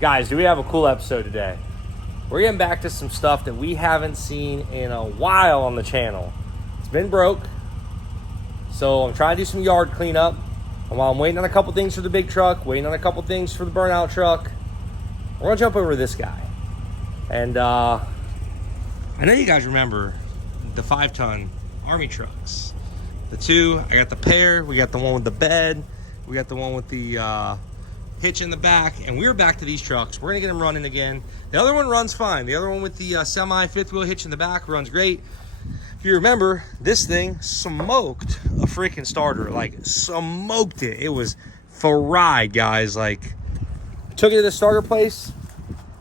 Guys, do we have a cool episode today? We're getting back to some stuff that we haven't seen in a while on the channel. It's been broke, so I'm trying to do some yard cleanup. And while I'm waiting on a couple things for the big truck, waiting on a couple things for the burnout truck, we're gonna jump over to this guy. And I know you guys remember the 5-ton Army trucks. The two, I got the pair, we got the one with the bed, we got the one with the hitch in the back, and we're back to these trucks. We're gonna get them running again. The other one runs fine. The other one with the semi 5th wheel hitch in the back runs great. If you remember, this thing smoked a freaking starter, like smoked it. It was fried, guys. Like, took it to the starter place,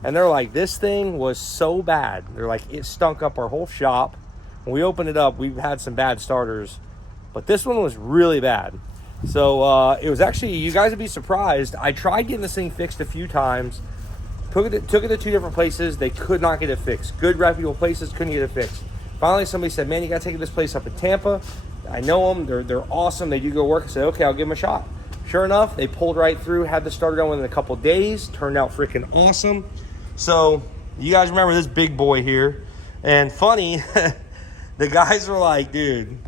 and they're like, this thing was so bad. They're like, it stunk up our whole shop. When we opened it up, we've had some bad starters, but this one was really bad. So it was actually, you guys would be surprised. I tried getting this thing fixed a few times. Took it to 2 different places. They could not get it fixed. Good, reputable places couldn't get it fixed. Finally, somebody said, man, you got to take this place up in Tampa. I know them. They're awesome. They do go work. I said, okay, I'll give them a shot. Sure enough, they pulled right through, had the starter done within a couple days. Turned out freaking awesome. So you guys remember this big boy here. And funny, the guys were like, dude,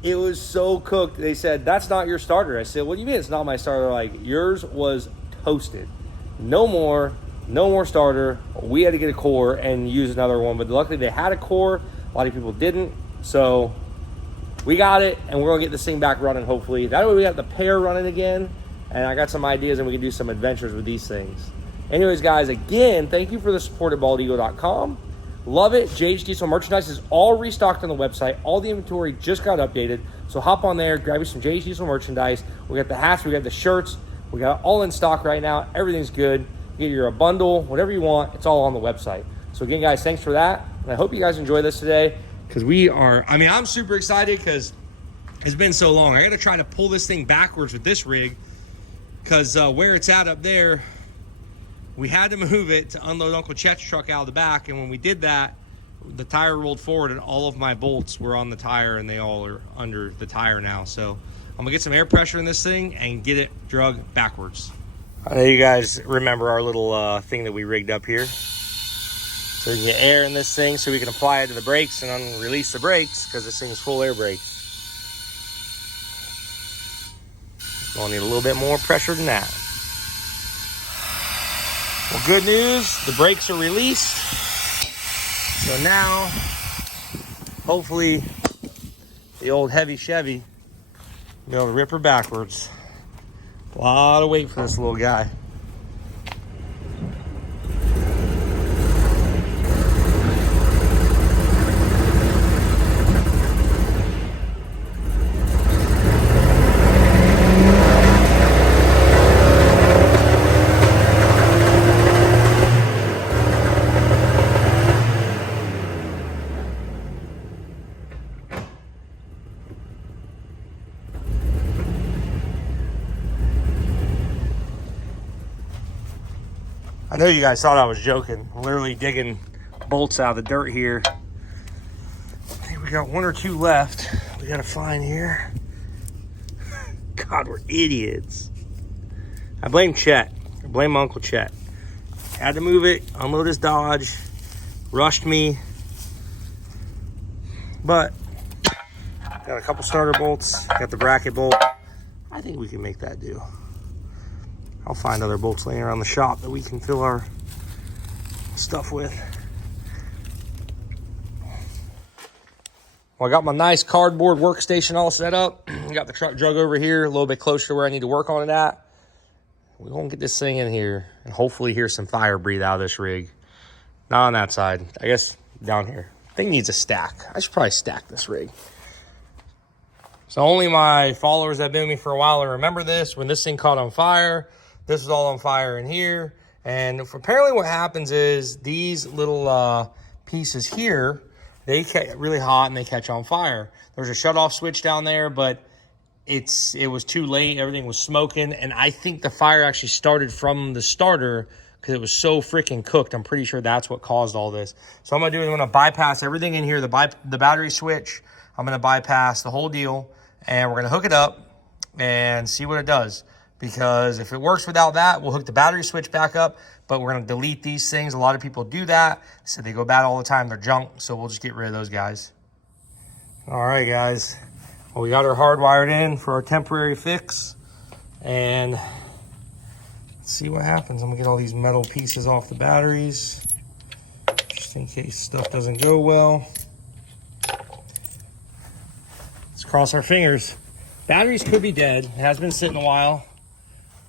it was so cooked. They said, that's not your starter. I said, what do you mean it's not my starter? They're like, yours was toasted. No more starter. We had to get a core and use another one. But luckily they had a core. A lot of people didn't. So we got it, and we're going to get this thing back running, hopefully. That way we got the pair running again. And I got some ideas, and we can do some adventures with these things. Anyways, guys, again, thank you for the support at baldeagle.com. Love it. JH Diesel merchandise is all restocked on the website. All the inventory just got updated. So hop on there, grab you some JH Diesel merchandise. We got the hats, we got the shirts. We got it all in stock right now. Everything's good. You get your bundle, whatever you want. It's all on the website. So again, guys, thanks for that. And I hope you guys enjoy this today, because I'm super excited because it's been so long. I got to try to pull this thing backwards with this rig, because where it's at up there, we had to move it to unload Uncle Chet's truck out of the back. And when we did that, the tire rolled forward and all of my bolts were on the tire, and they all are under the tire now. So I'm gonna get some air pressure in this thing and get it drug backwards. I know you guys remember our little thing that we rigged up here. So we can get air in this thing so we can apply it to the brakes and release the brakes, because this thing is full air brake. We'll need a little bit more pressure than that. Well, good news, the brakes are released. So now, hopefully, the old Heavy Chevy will be able to rip her backwards. A lot of weight for this little guy. I know you guys thought I was joking. I'm literally digging bolts out of the dirt here. I think we got 1 or 2 left. We gotta find here. God, we're idiots. I blame Chet. I blame Uncle Chet. Had to move it, unload his Dodge, rushed me. But got a couple starter bolts, got the bracket bolt. I think we can make that do. I'll find other bolts laying around the shop that we can fill our stuff with. Well, I got my nice cardboard workstation all set up. Got the truck drug over here, a little bit closer to where I need to work on it at. We're gonna get this thing in here and hopefully hear some fire breathe out of this rig. Not on that side, I guess down here. Thing needs a stack. I should probably stack this rig. So only my followers that have been with me for a while will remember this. When this thing caught on fire, this is all on fire in here. And apparently what happens is these little pieces here, they get really hot and they catch on fire. There's a shut-off switch down there, but it was too late. Everything was smoking. And I think the fire actually started from the starter because it was so freaking cooked. I'm pretty sure that's what caused all this. So I'm going to bypass everything in here, the battery switch. I'm going to bypass the whole deal, and we're going to hook it up and see what it does. because if it works without that, we'll hook the battery switch back up, but we're gonna delete these things. A lot of people do that. So they go bad all the time, they're junk. So we'll just get rid of those guys. All right, guys. Well, we got her hardwired in for our temporary fix, and let's see what happens. I'm gonna get all these metal pieces off the batteries, just in case stuff doesn't go well. Let's cross our fingers. Batteries could be dead. It has been sitting a while,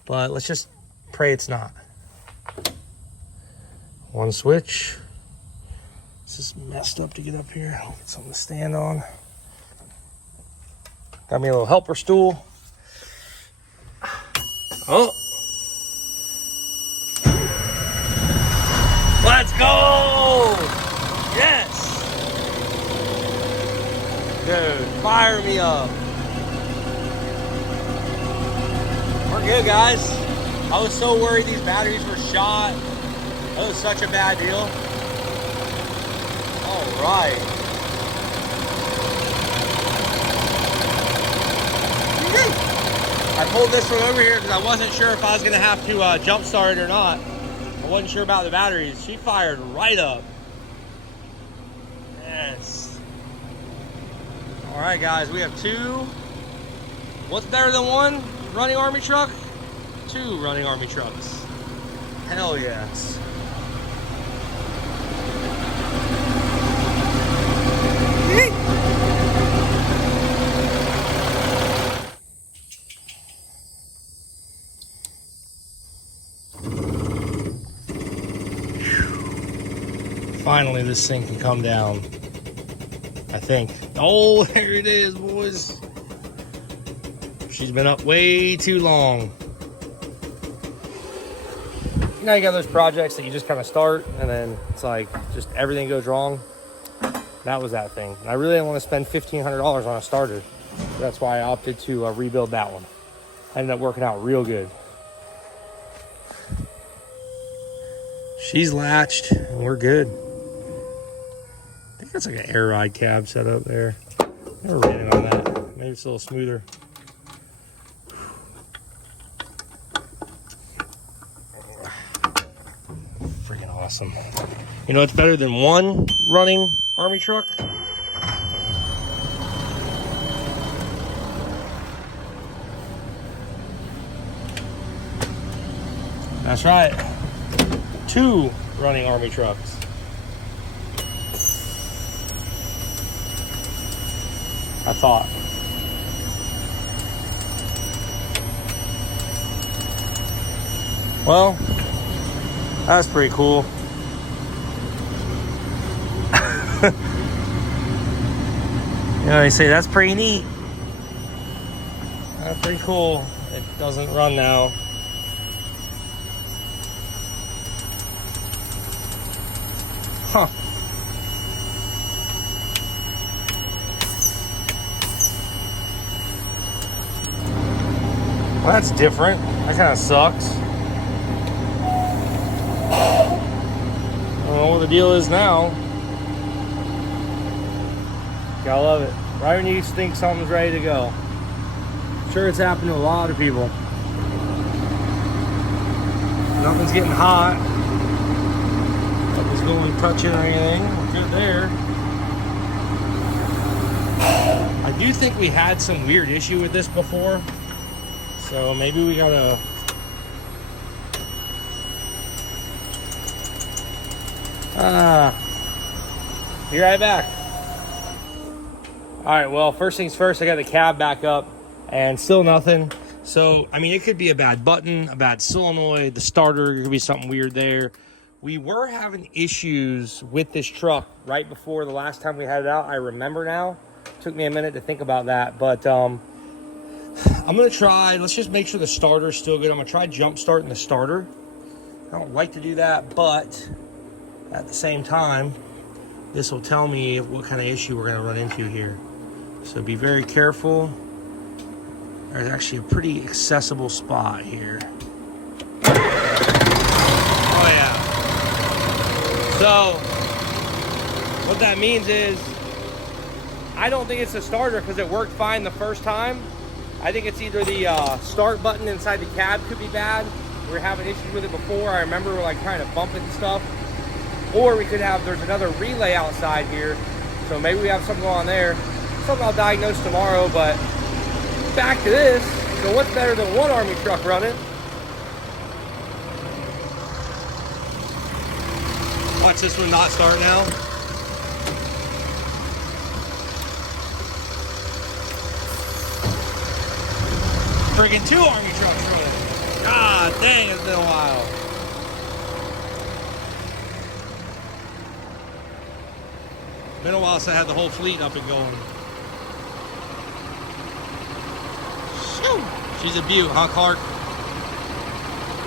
but let's just pray it's not. One switch. This is messed up to get up here. I'll get something to stand on. Got me a little helper stool. Oh. Let's go! Yes! Dude, fire me up. We're good, guys. I was so worried these batteries were shot. That was such a bad deal. All right. I pulled this one over here because I wasn't sure if I was going to have to jump start it or not. I wasn't sure about the batteries. She fired right up. Yes. All right, guys, we have two. What's better than one running Army truck? Two running Army trucks. Hell yes. Finally, this thing can come down, I think. Oh, there it is, boys. She's been up way too long. You know, you got those projects that you just kind of start, and then it's like, just everything goes wrong. That was that thing. And I really didn't want to spend $1,500 on a starter. That's why I opted to rebuild that one. I ended up working out real good. She's latched, and we're good. I think that's like an air ride cab set up there. Never ran it on that. Maybe it's a little smoother. Freaking awesome. You know what's better than one running Army truck? That's right. Two running Army trucks. I thought. Well, that's pretty cool. You know, they say that's pretty neat. That's pretty cool. It doesn't run now. Huh. Well, that's different. That kind of sucks. I don't know what the deal is now. Gotta love it. Right when you think something's ready to go. I'm sure it's happened to a lot of people. Nothing's getting hot. Nothing's going touching or anything. We're good there. I do think we had some weird issue with this before. So maybe we gotta... Be right back. All right, well, first things first, I got the cab back up and still nothing. So, I mean, it could be a bad button, a bad solenoid, the starter, there could be something weird there. We were having issues with this truck right before the last time we had it out. I remember now. It took me a minute to think about that, but I'm gonna try, let's just make sure the starter's still good. I'm gonna try jump starting the starter. I don't like to do that, but at the same time, this will tell me what kind of issue we're gonna run into here. So be very careful. There's actually a pretty accessible spot here. Oh yeah. So, what that means is, I don't think it's a starter because it worked fine the first time. I think it's either the start button inside the cab could be bad. We were having issues with it before. I remember we're like trying to bump it and stuff. Or we could have, there's another relay outside here. So maybe we have something going on there. Something I'll diagnose tomorrow, but back to this. So what's better than one Army truck running? Watch this one not start now. Friggin' 2 Army trucks running. God dang, it's been a while. Been a while since I had the whole fleet up and going. Shoo. She's a beaut, huh, Clark?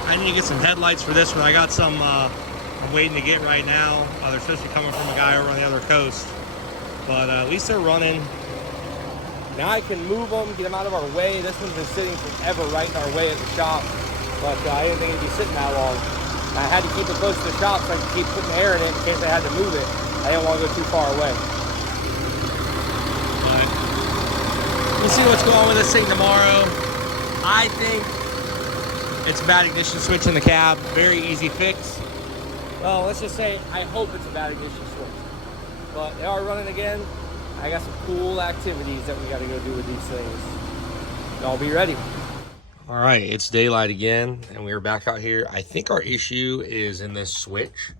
I need to get some headlights for this one. I got some I'm waiting to get right now. They're supposed to be coming from a guy over on the other coast. But at least they're running. Now I can move them, get them out of our way. This one's been sitting forever right in our way at the shop. But I didn't think it'd be sitting that long. I had to keep it close to the shop so I could keep putting air in it in case I had to move it. I didn't want to go too far away. But we'll see what's going on with this thing tomorrow. I think it's a bad ignition switch in the cab. Very easy fix. Well, let's just say I hope it's a bad ignition switch. But they are running again. I got some cool activities that we got to go do with these things. Y'all be ready. All right, it's daylight again, and we're back out here. I think our issue is in this switch.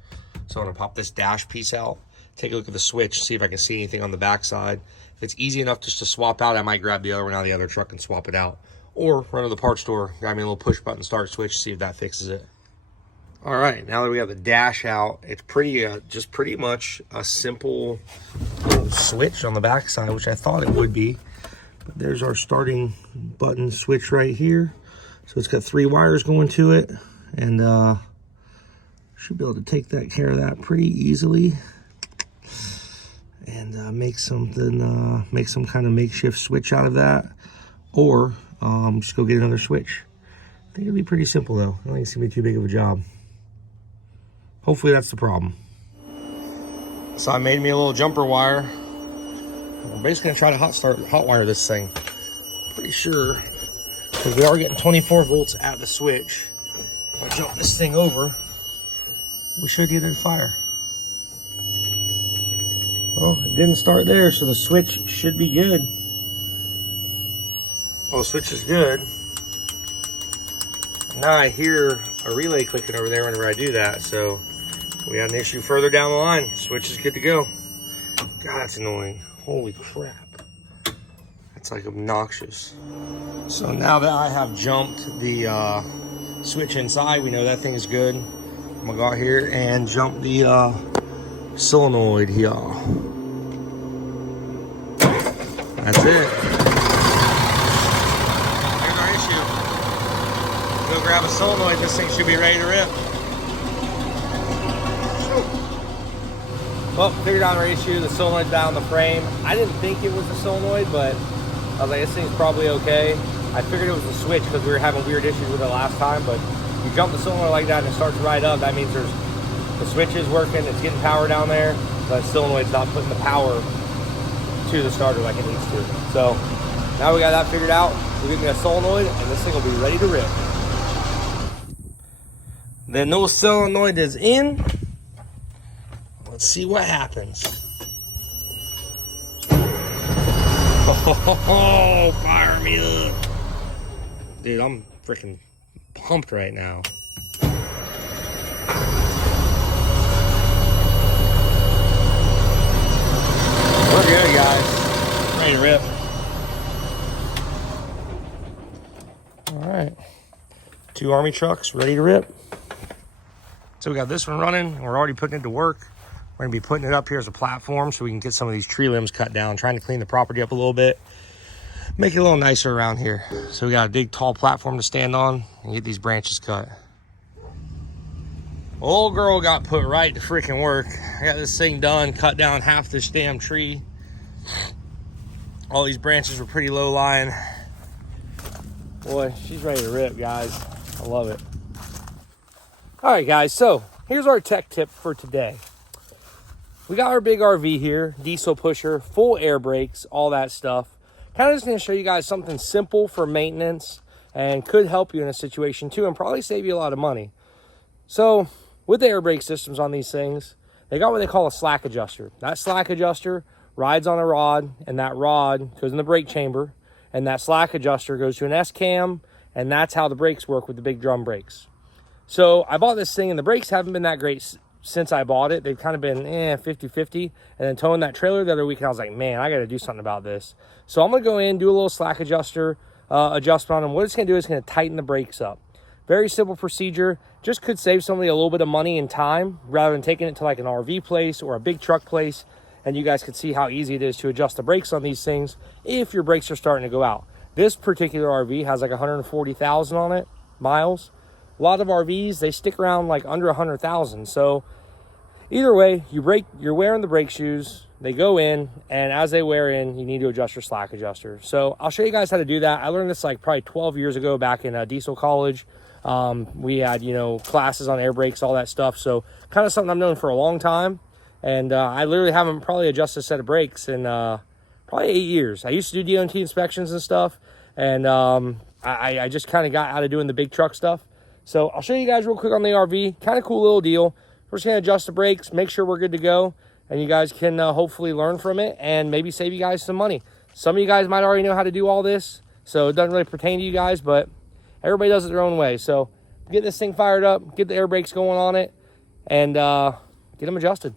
So I'm gonna pop this dash piece out, take a look at the switch, see if I can see anything on the backside. If it's easy enough just to swap out, I might grab the other one out of the other truck and swap it out. Or run to the parts store, grab me a little push button start switch, see if that fixes it. All right, now that we have the dash out, it's just pretty much a simple little switch on the backside, which I thought it would be. But there's our starting button switch right here. So it's got 3 wires going to it, and should be able to take that care of that pretty easily, and make some kind of makeshift switch out of that, or just go get another switch. I think it'll be pretty simple though. I don't think it's gonna be too big of a job. Hopefully that's the problem. So I made me a little jumper wire. I'm basically gonna try to hot wire this thing. Pretty sure, because we are getting 24 volts at the switch. If I jump this thing over, we should get it fire. Well, it didn't start there, so the switch should be good. Well, the switch is good. Now I hear a relay clicking over there whenever I do that, so we got an issue further down the line. Switch is good to go. God, that's annoying. Holy crap. That's like obnoxious. So now that I have jumped the switch inside, we know that thing is good. I'm gonna go out here and jump the solenoid here. That's it. Here's our issue. Go grab a solenoid, this thing should be ready to rip. Well, figured out our issue. The solenoid's down the frame. I didn't think it was the solenoid, but I was like, this thing's probably okay. I figured it was the switch because we were having weird issues with it last time, but you jump the solenoid like that and it starts right up. That means the switch is working, it's getting power down there, but the solenoid's not putting the power to the starter like it needs to. So now we got that figured out. We'll get me a solenoid and this thing will be ready to rip. The new solenoid is in. Let's see what happens. Oh, fire me up. Dude, I'm freaking pumped right now. We're good, guys. Ready to rip. All right. 2 Army trucks ready to rip. So we got this one running. We're already putting it to work. We're gonna be putting it up here as a platform so we can get some of these tree limbs cut down, trying to clean the property up a little bit, make it a little nicer around here. So we got a big tall platform to stand on and get these branches cut. Old girl got put right to freaking work. I got this thing done, cut down half this damn tree. All these branches were pretty low lying. Boy, she's ready to rip, guys. I love it. All right, guys, so here's our tech tip for today. We got our big RV here, diesel pusher, full air brakes, all that stuff. kind of just going to show you guys something simple for maintenance and could help you in a situation too, and probably save you a lot of money. So with the air brake systems on these things, they got what they call a slack adjuster. That slack adjuster rides on a rod, and that rod goes in the brake chamber, and that slack adjuster goes to an S-cam, and that's how the brakes work with the big drum brakes. So I bought this thing, and the brakes haven't been that great since I bought it. They've kind of been 50-50. And then towing that trailer the other week, and I was like, man, I got to do something about this. So I'm going to go in, do a little slack adjuster adjustment on them. What it's going to do is going to tighten the brakes up. Very simple procedure. Just could save somebody a little bit of money and time rather than taking it to like an RV place or a big truck place. And you guys could see how easy it is to adjust the brakes on these things if your brakes are starting to go out. This particular RV has like 140,000 on it, miles. A lot of RVs, they stick around like under 100,000. So either way, you're wearing the brake shoes, they go in, and as they wear in, you need to adjust your slack adjuster. So I'll show you guys how to do that. I learned this like probably 12 years ago back in diesel college. We had, classes on air brakes, all that stuff. So kind of something I've known for a long time. And I literally haven't probably adjusted a set of brakes in probably 8 years. I used to do DOT inspections and stuff. And I just kind of got out of doing the big truck stuff. So I'll show you guys real quick on the RV. Kind of cool little deal. We're just going to adjust the brakes, make sure we're good to go. And you guys can hopefully learn from it and maybe save you guys some money. Some of you guys might already know how to do all this, so it doesn't really pertain to you guys, but everybody does it their own way. So get this thing fired up, get the air brakes going on it, and get them adjusted.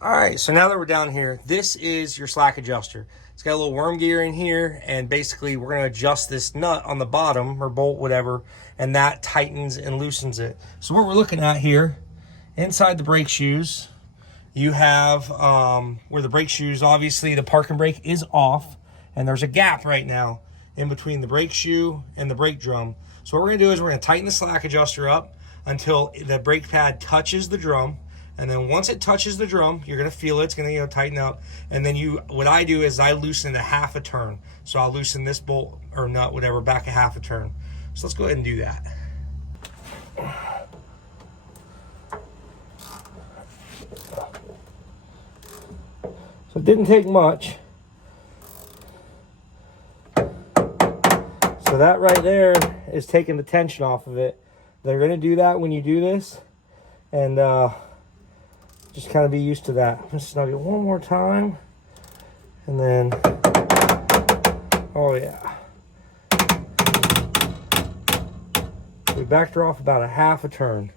All right, so now that we're down here, this is your slack adjuster. It's got a little worm gear in here, and basically we're going to adjust this nut on the bottom, or bolt, whatever, and that tightens and loosens it. So what we're looking at here, inside the brake shoes, you have where the brake shoes, obviously the parking brake is off, and there's a gap right now in between the brake shoe and the brake drum. So what we're going to do is we're going to tighten the slack adjuster up until the brake pad touches the drum. And then once it touches the drum, you're going to feel it. It's going to tighten up. And then what I do is I loosen it a half a turn. So I'll loosen this bolt or nut, whatever, back a half a turn. So let's go ahead and do that. So it didn't take much. So that right there is taking the tension off of it. They're going to do that when you do this. And just kind of be used to that. I'm just snug it one more time. And then, oh yeah. We backed her off about a half a turn.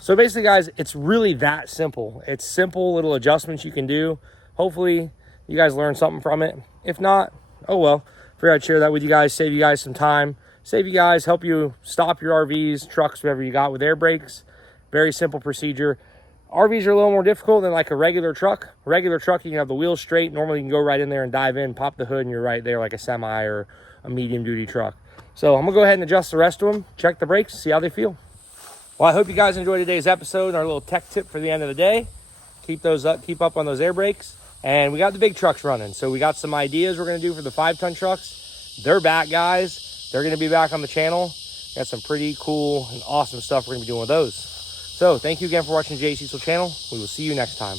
So basically, guys, it's really that simple. It's simple little adjustments you can do. Hopefully, you guys learn something from it. If not, oh well. Figured I'd share that with you guys, save you guys some time, save you guys, help you stop your RVs, trucks, whatever you got with air brakes. Very simple procedure. RVs are a little more difficult than like a regular truck. A regular truck, you can have the wheels straight. Normally, you can go right in there and dive in, pop the hood, and you're right there like a semi or a medium-duty truck. So I'm going to go ahead and adjust the rest of them, check the brakes, see how they feel. Well, I hope you guys enjoyed today's episode, our little tech tip for the end of the day. Keep up on those air brakes. And we got the big trucks running. So we got some ideas we're going to do for the 5-ton trucks. They're back, guys. They're going to be back on the channel. Got some pretty cool and awesome stuff we're going to be doing with those. So thank you again for watching the J Cecil channel. We will see you next time.